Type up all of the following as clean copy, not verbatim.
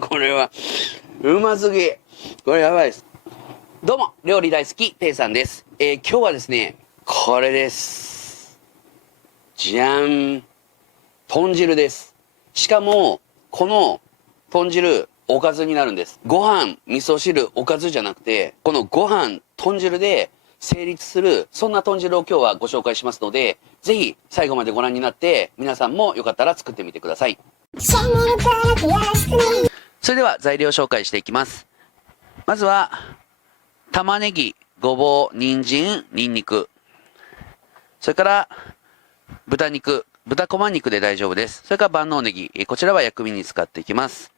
これはうますぎ。これやばいです。どうも料理大好きペイさんです。今日はですね、これです。じゃん。豚汁です。しかもこの豚汁おかずになるんです。ご飯味噌汁おかずじゃなくて、このご飯豚汁で成立する、そんな豚汁を今日はご紹介しますので、ぜひ最後までご覧になって皆さんもよかったら作ってみてください。それでは材料紹介していきます。まずは玉ねぎ、ごぼう、人参、ニンニク、それから豚肉、豚こま肉で大丈夫です。それから万能ネギ、こちらは薬味に使っていきます。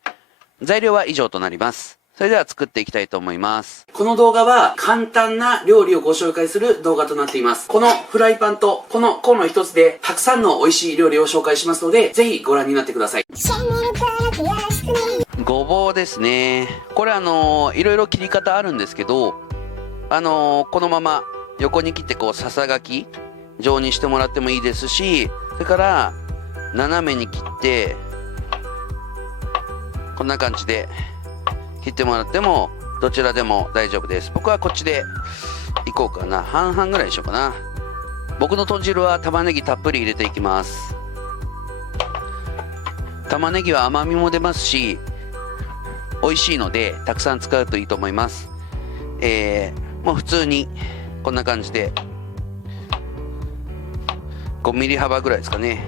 材料は以上となります。それでは作っていきたいと思います。この動画は簡単な料理をご紹介する動画となっています。このフライパンとこのコンロ一つでたくさんの美味しい料理を紹介しますので、ぜひご覧になってください。ごぼうですね。これいろいろ切り方あるんですけど、このまま横に切ってこうささがき状にしてもらってもいいですし、それから斜めに切ってこんな感じで切ってもらってもどちらでも大丈夫です。僕はこっちでいこうかな。半々ぐらいにしようかな。僕の豚汁は玉ねぎたっぷり入れていきます。玉ねぎは甘みも出ますし美味しいのでたくさん使うといいと思います。もう普通にこんな感じで5ミリ幅ぐらいですかね。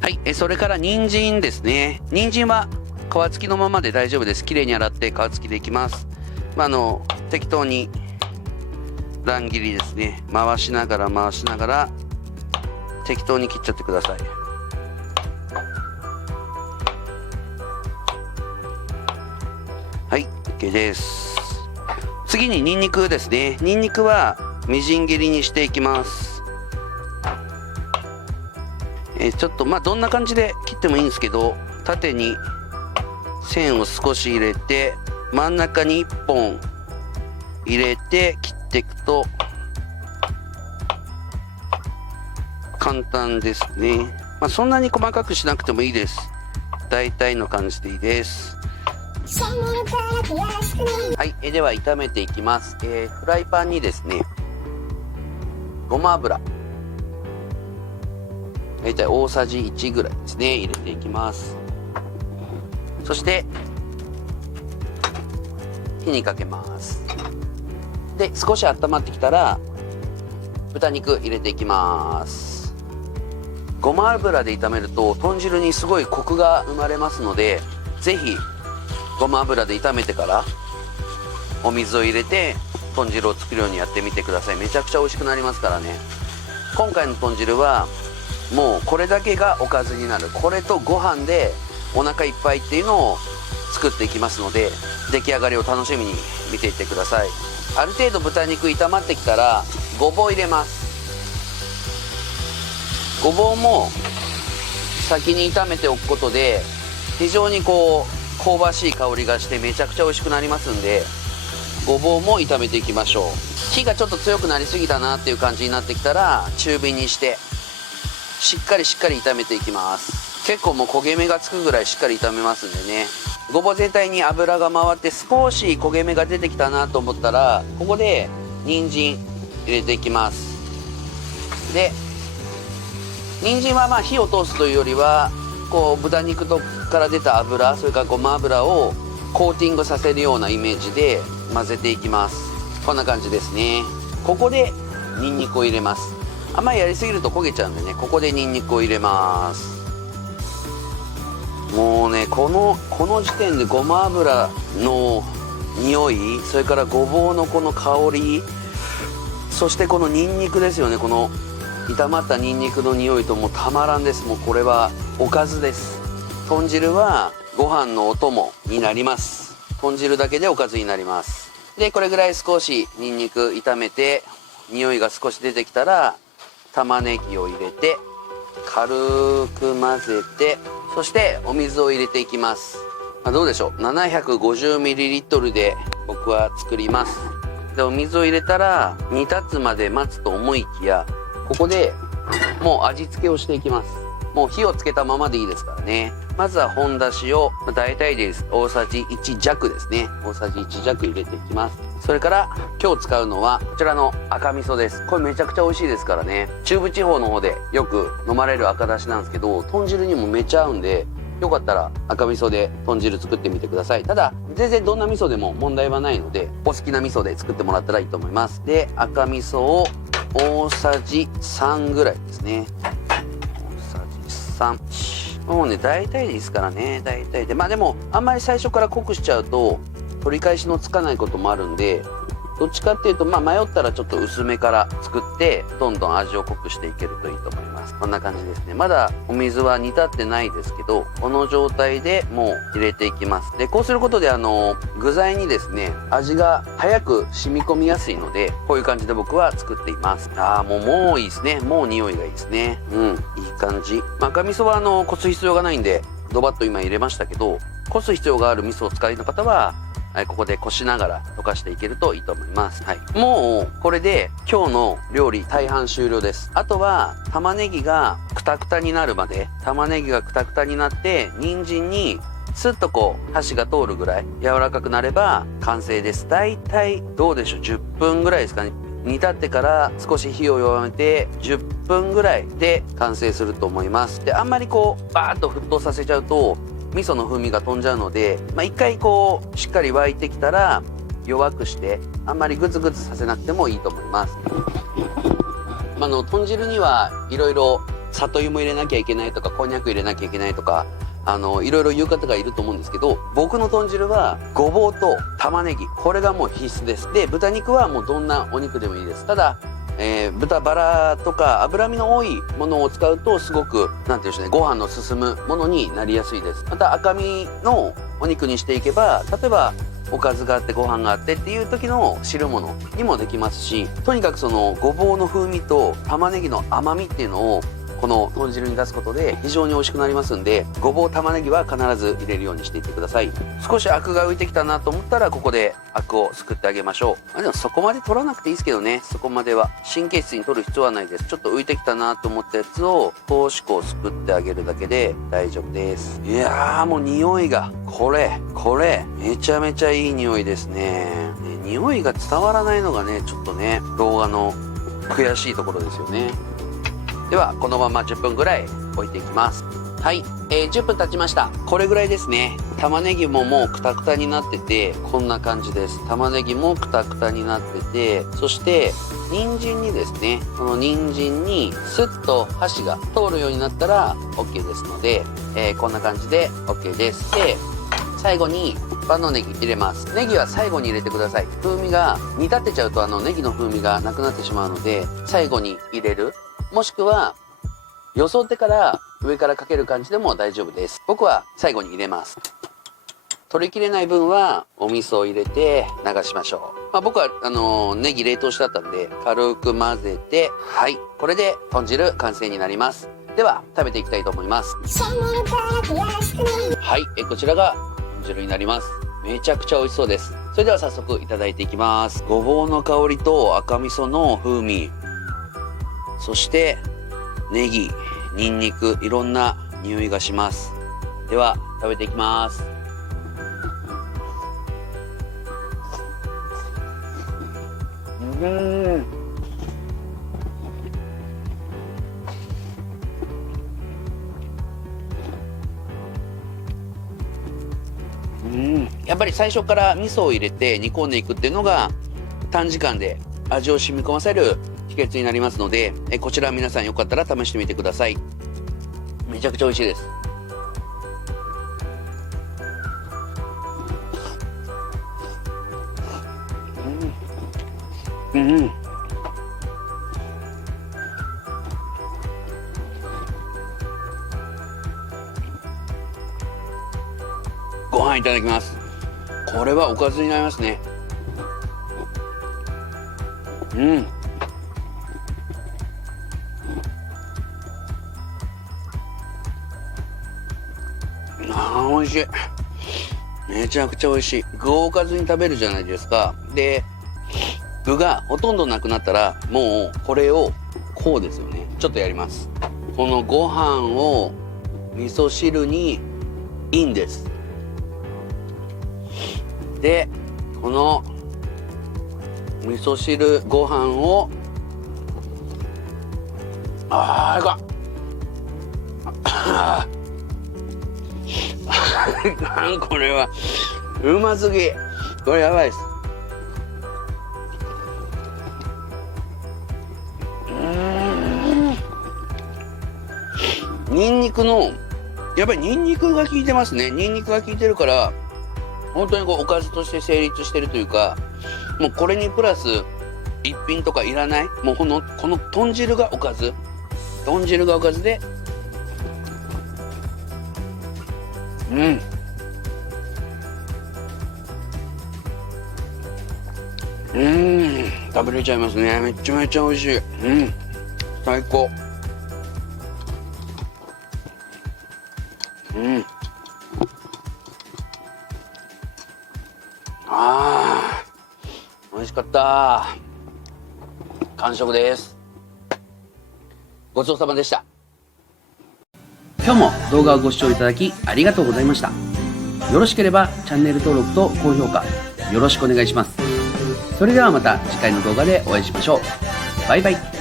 はい、それから人参ですね。人参は皮付きのままで大丈夫です。きれいに洗って皮付きでいきます。適当に乱切りですね。回しながら適当に切っちゃってください。はい、OK です。次にニンニクですね。ニンニクはみじん切りにしていきます。ちょっとどんな感じで切ってもいいんですけど、縦に線を少し入れて真ん中に1本入れて切っていくと簡単ですね。そんなに細かくしなくてもいいです。大体の感じでいいです。はい、では炒めていきます。フライパンにですね、ごま油大体大さじ1ぐらいですね、入れていきます。そして火にかけます。で少し温まってきたら豚肉入れていきます。ごま油で炒めると豚汁にすごいコクが生まれますので、ぜひごま油で炒めてからお水を入れて豚汁を作るようにやってみてください。めちゃくちゃ美味しくなりますからね。今回の豚汁はもうこれだけがおかずになる、これとご飯でお腹いっぱいっていうのを作っていきますので、出来上がりを楽しみに見ていってください。ある程度豚肉炒まってきたらごぼう入れます。ごぼうも先に炒めておくことで非常に香ばしい香りがしてめちゃくちゃ美味しくなりますんで、ごぼうも炒めていきましょう。火がちょっと強くなりすぎたなっていう感じになってきたら中火にしてしっかり炒めていきます。結構もう焦げ目がつくぐらいしっかり炒めますんでね。ごぼう全体に油が回って少し焦げ目が出てきたなと思ったら、ここで人参入れていきます。で人参は火を通すというよりは豚肉から出た油、それからごま油をコーティングさせるようなイメージで混ぜていきます。こんな感じですね。ここでニンニクを入れます。あんまりやりすぎると焦げちゃうんでね、ここでニンニクを入れます。もうね、この時点でごま油の匂い、それからごぼうのこの香り、そしてこのニンニクですよね。この炒まったニンニクの匂いともうたまらんです。もうこれはおかずです。豚汁はご飯のお供になります。豚汁だけでおかずになります。でこれぐらい少しニンニク炒めて匂いが少し出てきたら玉ねぎを入れて軽く混ぜて、そしてお水を入れていきます。どうでしょう、 750ml で僕は作ります。でお水を入れたら煮立つまで待つと思いきや、ここでもう味付けをしていきます。もう火をつけたままでいいですからね。まずは本だしを大体です大さじ1弱ですね。大さじ1弱入れていきます。それから今日使うのはこちらの赤味噌です。これめちゃくちゃ美味しいですからね。中部地方の方でよく飲まれる赤だしなんですけど、豚汁にもめっちゃ合うんで、よかったら赤味噌で豚汁作ってみてください。ただ全然どんな味噌でも問題はないので、お好きな味噌で作ってもらったらいいと思います。で、赤味噌を大さじ3ぐらいですね。大さじ3。もうね、大体でいいですからね。大体で。まあでも、あんまり最初から濃くしちゃうと、取り返しのつかないこともあるんで、どっちかっていうと、まあ迷ったらちょっと薄めから作って、どんどん味を濃くしていけるといいと思います。こんな感じですね。まだお水は煮立ってないですけど、この状態でもう入れていきます。で、こうすることで具材にですね、味が早く染み込みやすいので、こういう感じで僕は作っています。もういいですね。もう匂いがいいですね。いい感じ。赤味噌はこす必要がないんで、ドバッと今入れましたけど、こす必要がある味噌を使いの方は、ここでこしながら溶かしていけるといいと思います。もうこれで今日の料理大半終了です。あとは玉ねぎがクタクタになるまで、玉ねぎがクタクタになって人参にスッとこう箸が通るぐらい柔らかくなれば完成です。だいたいどうでしょう、10分ぐらいですかね。煮立ってから少し火を弱めて10分ぐらいで完成すると思います。で、あんまりこうバーッと沸騰させちゃうと味噌の風味が飛んじゃうので、一回こうしっかり沸いてきたら弱くして、あんまりグツグツさせなくてもいいと思います。豚汁にはいろいろ里芋入れなきゃいけないとか、こんにゃく入れなきゃいけないとか、いろいろ言う方がいると思うんですけど、僕の豚汁はごぼうと玉ねぎ、これがもう必須です。で、豚肉はもうどんなお肉でもいいです。ただ豚バラとか脂身の多いものを使うとすごくなんていうんでしょうね、ご飯の進むものになりやすいです。また赤身のお肉にしていけば、例えばおかずがあってご飯があってっていう時の汁物にもできますし、とにかくそのごぼうの風味と玉ねぎの甘みっていうのをこの豚汁に出すことで非常に美味しくなりますんで、ごぼう玉ねぎは必ず入れるようにしていってください。少しアクが浮いてきたなと思ったら、ここでアクをすくってあげましょう。でもそこまで取らなくていいですけどね。そこまでは神経質に取る必要はないです。ちょっと浮いてきたなと思ったやつを少しこうすくってあげるだけで大丈夫です。いやー、もう匂いがこれめちゃめちゃいい匂いですね。匂いが伝わらないのがね、ちょっとね、動画の悔しいところですよね。ではこのまま10分ぐらい置いていきます。10分経ちました。これぐらいですね。玉ねぎももうクタクタになってて、こんな感じです。玉ねぎもクタクタになってて、そして人参にですね、この人参にスッと箸が通るようになったら OK ですので、こんな感じで OK です。で、最後に万能ネギ入れます。ネギは最後に入れてください。風味が煮立ってちゃうとネギの風味がなくなってしまうので、最後に入れる、もしくはよそってから上からかける感じでも大丈夫です。僕は最後に入れます。取りきれない分はお味噌を入れて流しましょう。僕はネギ冷凍してあったんで軽く混ぜて、これで豚汁完成になります。では食べていきたいと思います。こちらが豚汁になります。めちゃくちゃ美味しそうです。それでは早速いただいていきます。ごぼうの香りと赤味噌の風味、そしてネギ、ニンニク、いろんな匂いがします。では食べていきます。やっぱり最初から味噌を入れて煮込んでいくっていうのが短時間で味を染み込ませる秘訣になりますので、こちら皆さんよかったら試してみてください。めちゃくちゃ美味しいです。ご飯いただきます。これはおかずになりますね。美味しい。めちゃくちゃ美味しい。具をおかずに食べるじゃないですか。で、具がほとんどなくなったらもうこれをこうですよね。ちょっとやります。このご飯を味噌汁にいいんです。でこの味噌汁ご飯をあかんこれはうますぎ。これやばいです。ニンニクのやっぱりニンニクが効いてますね。ニンニクが効いてるから本当にこうおかずとして成立してるというか、もうこれにプラス一品とかいらない。もうこの豚汁がおかず、豚汁がおかずで食べれちゃいますね。めちゃめちゃ美味しい。最高。美味しかった。完食です。ごちそうさまでした。今日も動画をご視聴いただきありがとうございました。よろしければチャンネル登録と高評価よろしくお願いします。それではまた次回の動画でお会いしましょう。バイバイ。